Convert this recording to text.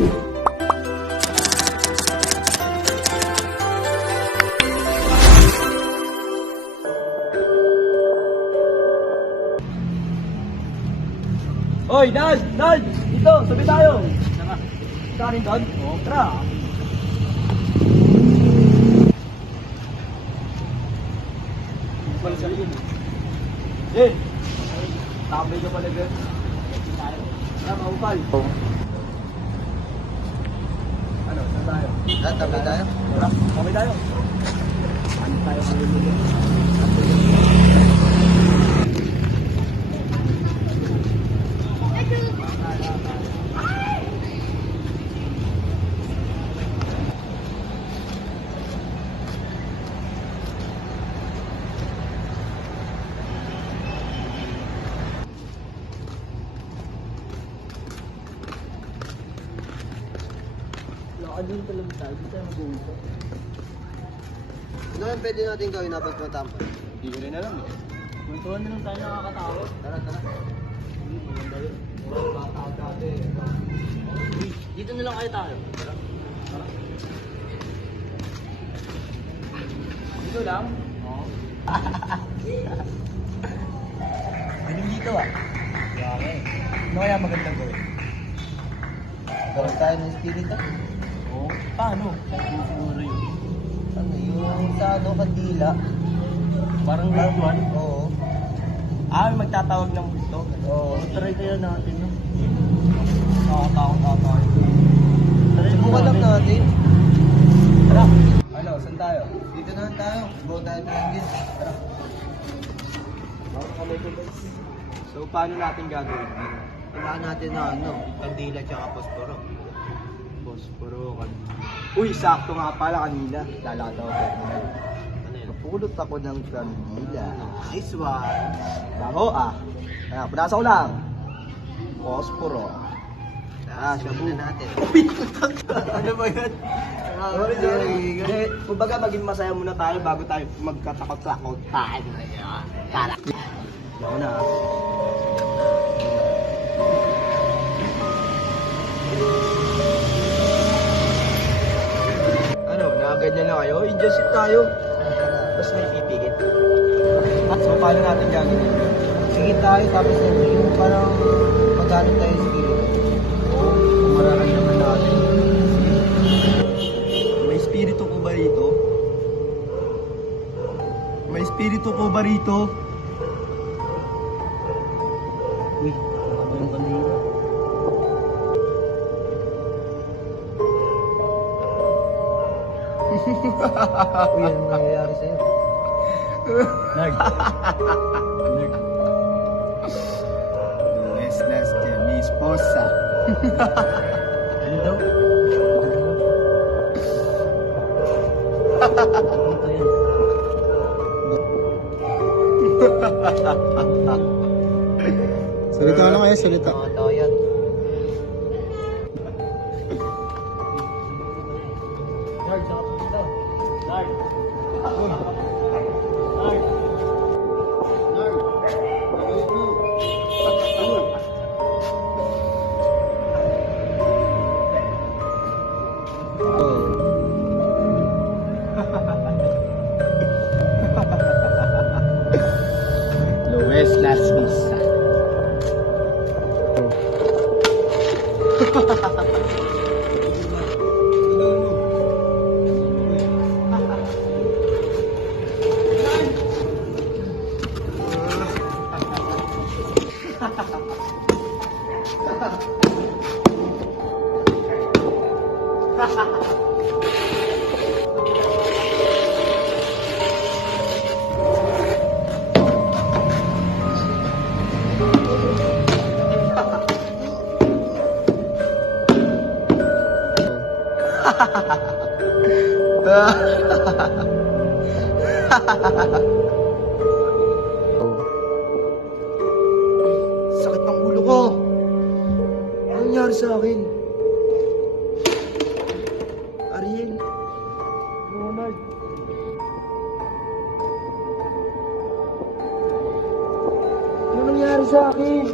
Hoy, Nald! Nald! Dito, sabi tayo! Tara. Tara rin doon? Oo. Tara. Pala sa yun. Eh! Tambay ka pala gan. Tara, maupal. Ano, saan tayo? Tambay tayo? Tara, tambay tayo. Ano tayo sa lululo? Lakad talaga tayo, hindi tayo mag-uusap. Ano yung pwede natin gawin na pagpatampay? Hindi ko rin alam eh. Kuntuhan na lang tayo nakakatawa. Tara, tara. Hindi, maganda yun. Dito na lang kayo tayo. Tara. Tara. Dito lang? Oo. Galing dito ah. Kaya nga eh. Ano kaya magandang gawin? Gawin tayo ng espiritu. Oo. Paano? Siguro yun. Ano, yung sa kandila. Parang ritual? Oo. Ah, magtatawag ng gusto? Oo. Try kaya natin, no? Nakakatakot tayo. Try Subukan lang natin. Tara. Ano, saan tayo? Dito na lang tayo. Subukan tayo pinanggit. Tara. So, paano natin gagawin? Kailangan natin na kandila tsaka posporo. Posporo, kanina. Uy, sakto nga pala kanina. Lalataw ako. Ano yun? Napulot ako ng kandila. Nice one. Baho ah. Kaya, punasa ko lang. Posporo. Shabu natin. Ano ba yan? Sorry, sorry. Kumbaga, maging masaya muna tayo bago tayo magkatakot-takot tayo. Tara. Ako na. Ano, nakaganyan na kayo? I-just sit tayo. Tapos may pipigit. At so, paano natin gagawin? Sige tayo, tapos yung parang maghanap tayo sa espiritu. Oo, kumarahan naman natin. May espiritu ko ba rito? May espiritu ko ba rito? Uy, ano yung kanina? Uy, ano nangyayari sa'yo? Nag. Nag. Nuestras de mi esposa. Ano daw? Ito yan. Salita na kayo, salita. Mga tayan. Lord, saka po dito. Lord. Lord. Luis Las Misa. Sakit ng ulo ko. Ano nangyari sa akin? Ariel. Ronald. Ano nangyari sa akin?